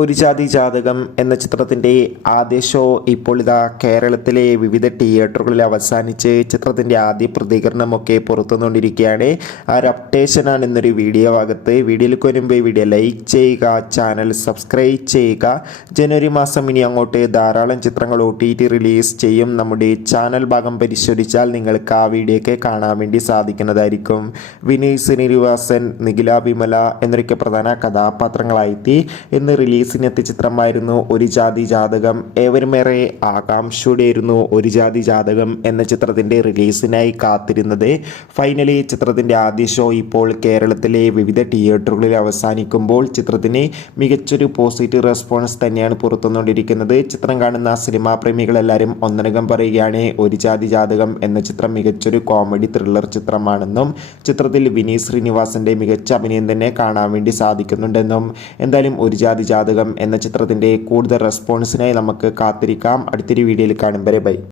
ഒരു ജാതി ജാതകം എന്ന ചിത്രത്തിൻ്റെ ആദ്യ ഷോ ഇപ്പോൾ ഇതാ കേരളത്തിലെ വിവിധ തിയേറ്ററുകളിൽ അവസാനിച്ച് ചിത്രത്തിൻ്റെ ആദ്യ പ്രതികരണമൊക്കെ പുറത്തുകൊണ്ടിരിക്കുകയാണ്. ആ ഒരു അപ്ഡേഷനാണ് ഇന്നൊരു വീഡിയോ ഭാഗത്ത്. വീഡിയോയിലേക്ക് വരുമ്പോൾ ഈ വീഡിയോ ലൈക്ക് ചെയ്യുക, ചാനൽ സബ്സ്ക്രൈബ് ചെയ്യുക. ജനുവരി മാസം ഇനി അങ്ങോട്ട് ധാരാളം ചിത്രങ്ങൾ OTT റിലീസ് ചെയ്യും. നമ്മുടെ ചാനൽ ഭാഗം പരിശോധിച്ചാൽ നിങ്ങൾക്ക് ആ വീഡിയോയൊക്കെ കാണാൻ വേണ്ടി സാധിക്കുന്നതായിരിക്കും. വിനീത് ശ്രീനിവാസൻ, നിഖില വിമല എന്നൊക്കെ പ്രധാന കഥാപാത്രങ്ങളായി ഇന്ന് റിലീസിനെത്തിയ ചിത്രമായിരുന്നു ഒരു ജാതി ജാതകം. ഏവരുമേറെ ആകാംക്ഷയോടെയായിരുന്നു ഒരു ജാതി ജാതകം എന്ന ചിത്രത്തിൻ്റെ റിലീസിനായി കാത്തിരുന്നത്. ഫൈനലി ചിത്രത്തിൻ്റെ ആദ്യ ഷോ ഇപ്പോൾ കേരളത്തിലെ വിവിധ തിയേറ്ററുകളിൽ അവസാനിക്കുമ്പോൾ ചിത്രത്തിന് മികച്ചൊരു പോസിറ്റീവ് റെസ്പോൺസ് തന്നെയാണ് പുറത്തുവന്നുകൊണ്ടിരിക്കുന്നത്. ചിത്രം കാണുന്ന സിനിമാ പ്രേമികളെല്ലാവരും ഒന്നടങ്കം പറയുകയാണ് ഒരു ജാതി ജാതകം എന്ന ചിത്രം മികച്ചൊരു കോമഡി ത്രില്ലർ ചിത്രമാണെന്നും ചിത്രത്തിൽ വിനീത് ശ്രീനിവാസന്റെ മികച്ച അഭിനയം തന്നെ കാണാൻ വേണ്ടി സാധിക്കുന്നുണ്ടെന്നും. എന്തായാലും ഒരു ജാതി ജാതകം എന്ന ചിത്രത്തിൻ്റെ കൂടുതൽ റെസ്പോൺസിനായി നമുക്ക് കാത്തിരിക്കാം. അടുത്തൊരു വീഡിയോയിൽ കാണും വരെ ബൈ.